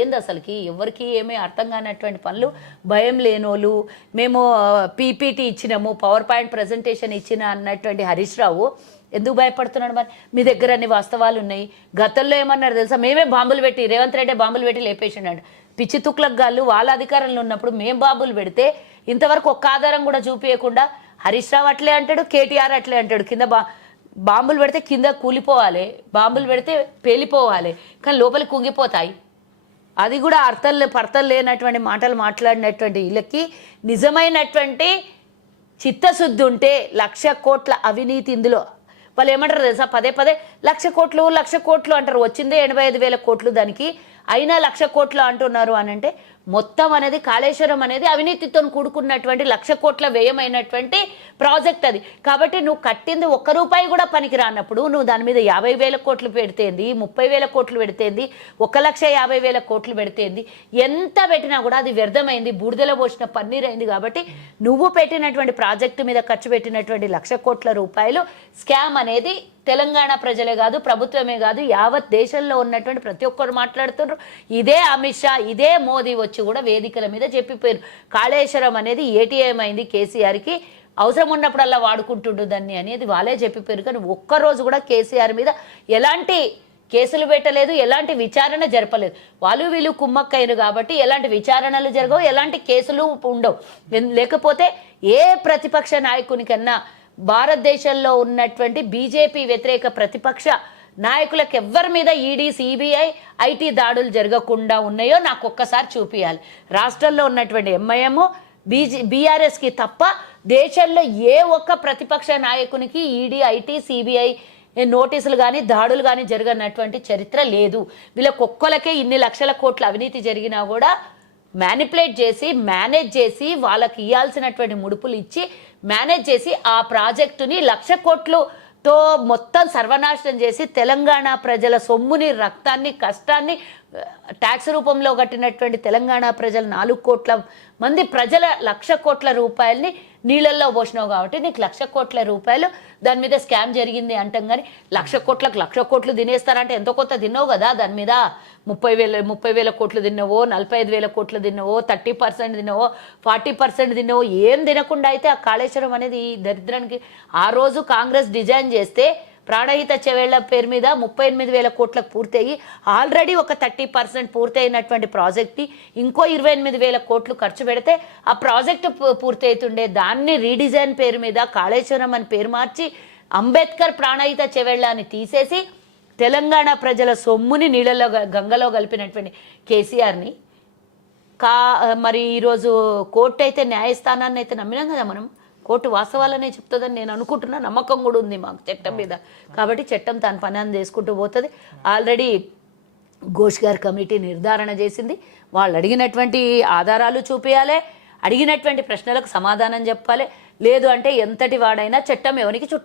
ఏంది అసలుకి ఎవరికి ఏమీ అర్థం కానటువంటి పనులు భయం లేనోళ్ళు మేము పీపీటీ ఇచ్చినాము పవర్ పాయింట్ ప్రజెంటేషన్ ఇచ్చిన అన్నటువంటి హరీష్ రావు ఎందుకు భయపడుతున్నాడు మరి? మీ దగ్గర అన్ని వాస్తవాలు ఉన్నాయి. గతంలో ఏమన్నారు తెలుసా? మేమే బాంబులు పెట్టి రేవంత్ రెడ్డి బాంబులు పెట్టి లేపేసినాడు పిచ్చి తుక్లకు గాళ్ళు వాళ్ళ అధికారంలో ఉన్నప్పుడు మేం బాంబులు పెడితే ఇంతవరకు ఒక్క ఆధారం కూడా చూపించకుండా హరీష్ రావు అట్లే అంటాడు కేటీఆర్ అట్లే అంటాడు. కింద బా బాంబులు పెడితే కింద కూలిపోవాలి బాంబులు పెడితే పేలిపోవాలి కానీ లోపలికి కుంగిపోతాయి. అది కూడా అర్థం లే పర్థం లేనటువంటి మాటలు మాట్లాడినటువంటి వీళ్ళకి నిజమైనటువంటి చిత్తశుద్ధి ఉంటే లక్ష కోట్ల అవినీతి ఇందులో. వాళ్ళు ఏమంటారు తెలుసా? పదే పదే లక్ష కోట్లు లక్ష కోట్లు అంటారు. వచ్చిందే ఎనభై ఐదు వేల కోట్లు దానికి. అయినా లక్ష కోట్లు అంటున్నారు అని అంటే మొత్తం అనేది కాళేశ్వరం అనేది అవినీతితో కూడుకున్నటువంటి లక్ష కోట్ల వ్యయమైనటువంటి ప్రాజెక్ట్ అది. కాబట్టి నువ్వు కట్టింది ఒక్క రూపాయి కూడా పనికి రానప్పుడు నువ్వు దాని మీద యాభై వేల కోట్లు పెడితేంది ముప్పై వేల కోట్లు పెడితేంది ఒక లక్ష యాభై వేల కోట్లు పెడితేంది ఎంత పెట్టినా కూడా అది వ్యర్థమైంది బూడిదలో పోసిన పన్నీర్ అయింది కాబట్టి నువ్వు పెట్టినటువంటి ప్రాజెక్టు మీద ఖర్చు పెట్టినటువంటి లక్ష కోట్ల రూపాయలు స్కామ్ అనేది తెలంగాణ ప్రజలే కాదు ప్రభుత్వమే కాదు యావత్ దేశంలో ఉన్నటువంటి ప్రతి ఒక్కరు మాట్లాడుతున్నారు. ఇదే అమిత్ షా ఇదే మోదీ వచ్చి కూడా వేదికల మీద చెప్పిపోయారు. కాళేశ్వరం అనేది ఏటీఎం అయింది కేసీఆర్కి. అవసరం ఉన్నప్పుడల్లా వాడుకుంటుండు దాన్ని అనేది వాళ్ళే చెప్పిపోయారు. కానీ ఒక్కరోజు కూడా కేసీఆర్ మీద ఎలాంటి కేసులు పెట్టలేదు ఎలాంటి విచారణ జరపలేదు. వాళ్ళు వీళ్ళు కుమ్మక్కయ్యారు కాబట్టి ఎలాంటి విచారణలు జరగవు ఎలాంటి కేసులు ఉండవు. లేకపోతే ఏ ప్రతిపక్ష నాయకునికన్నా భారతదేశంలో ఉన్నటువంటి బీజేపీ వ్యతిరేక ప్రతిపక్ష నాయకులకు ఎవ్వరి మీద ఈడీ సిబిఐ ఐటీ దాడులు జరగకుండా ఉన్నాయో నాకు ఒక్కసారి చూపించాలి రాష్ట్రంలో ఉన్నటువంటి ఎంఐఎం బీజే బీఆర్ఎస్కి తప్ప దేశంలో ఏ ఒక్క ప్రతిపక్ష నాయకునికి ఈడీ ఐటీ సిబిఐ నోటీసులు కానీ దాడులు కానీ జరగనటువంటి చరిత్ర లేదు. వీళ్ళకి ఒక్కలకే ఇన్ని లక్షల కోట్ల అవినీతి జరిగినా కూడా మ్యానిపులేట్ చేసి మేనేజ్ చేసి వాళ్ళకి ఇవ్వాల్సినటువంటి ముడుపులు ఇచ్చి మేనేజ్ చేసి ఆ ప్రాజెక్టుని లక్ష కోట్లుతో మొత్తం సర్వనాశనం చేసి తెలంగాణ ప్రజల సొమ్ముని రక్తాన్ని కష్టాన్ని ట్యాక్స్ రూపంలో కట్టినటువంటి తెలంగాణ ప్రజల నాలుగు కోట్ల మంది ప్రజల లక్ష కోట్ల రూపాయల్ని నీళ్ళల్లో పోసినావు కాబట్టి నీకు లక్ష కోట్ల రూపాయలు దాని మీద స్కామ్ జరిగింది అంటాం కానీ లక్ష కోట్లకు లక్ష కోట్లు తినేస్తారంటే ఎంతో కొత్త తిన్నావు కదా దాని మీద? ముప్పై వేల ముప్పై వేల కోట్లు తిన్నావో నలభై ఐదు వేల కోట్లు తిన్నావో థర్టీ పర్సెంట్ తిన్నావో ఫార్టీ పర్సెంట్ తిన్నావో ఏం తినకుండా అయితే ఆ కాళేశ్వరం అనేది ఈ దరిద్రానికి ఆ రోజు కాంగ్రెస్ డిజైన్ చేస్తే ప్రాణహిత చెవేళ్ళ పేరు మీద ముప్పై ఎనిమిది వేల కోట్లకు పూర్తయి ఆల్రెడీ ఒక థర్టీ పర్సెంట్ పూర్తయినటువంటి ప్రాజెక్ట్ని ఇంకో ఇరవై ఎనిమిది వేల కోట్లు ఖర్చు పెడితే ఆ ప్రాజెక్ట్ పూర్తయితుండే. దాన్ని రీడిజైన్ పేరు మీద కాళేశ్వరం అని పేరు మార్చి అంబేద్కర్ ప్రాణహిత చెవేళ్ళ అని తీసేసి తెలంగాణ ప్రజల సొమ్ముని నీళ్ళలో గ- గంగలో కలిపినటువంటి కేసీఆర్ని. కా మరి ఈరోజు కోర్టు అయితే న్యాయస్థానాన్ని అయితే నమ్మినాం కదా మనం? కోర్టు వాస్తవాలనే చెప్తుందని నేను అనుకుంటున్నా. నమ్మకం కూడా ఉంది మాకు చట్టం మీద. కాబట్టి చట్టం తన పని అని చేసుకుంటూ పోతుంది. ఆల్రెడీ ఘోష్ గారి కమిటీ నిర్ధారణ చేసింది. వాళ్ళు అడిగినటువంటి ఆధారాలు చూపించాలి అడిగినటువంటి ప్రశ్నలకు సమాధానం చెప్పాలి. లేదు అంటే ఎంతటి వాడైనా చట్టం ఎవరికి చుట్టం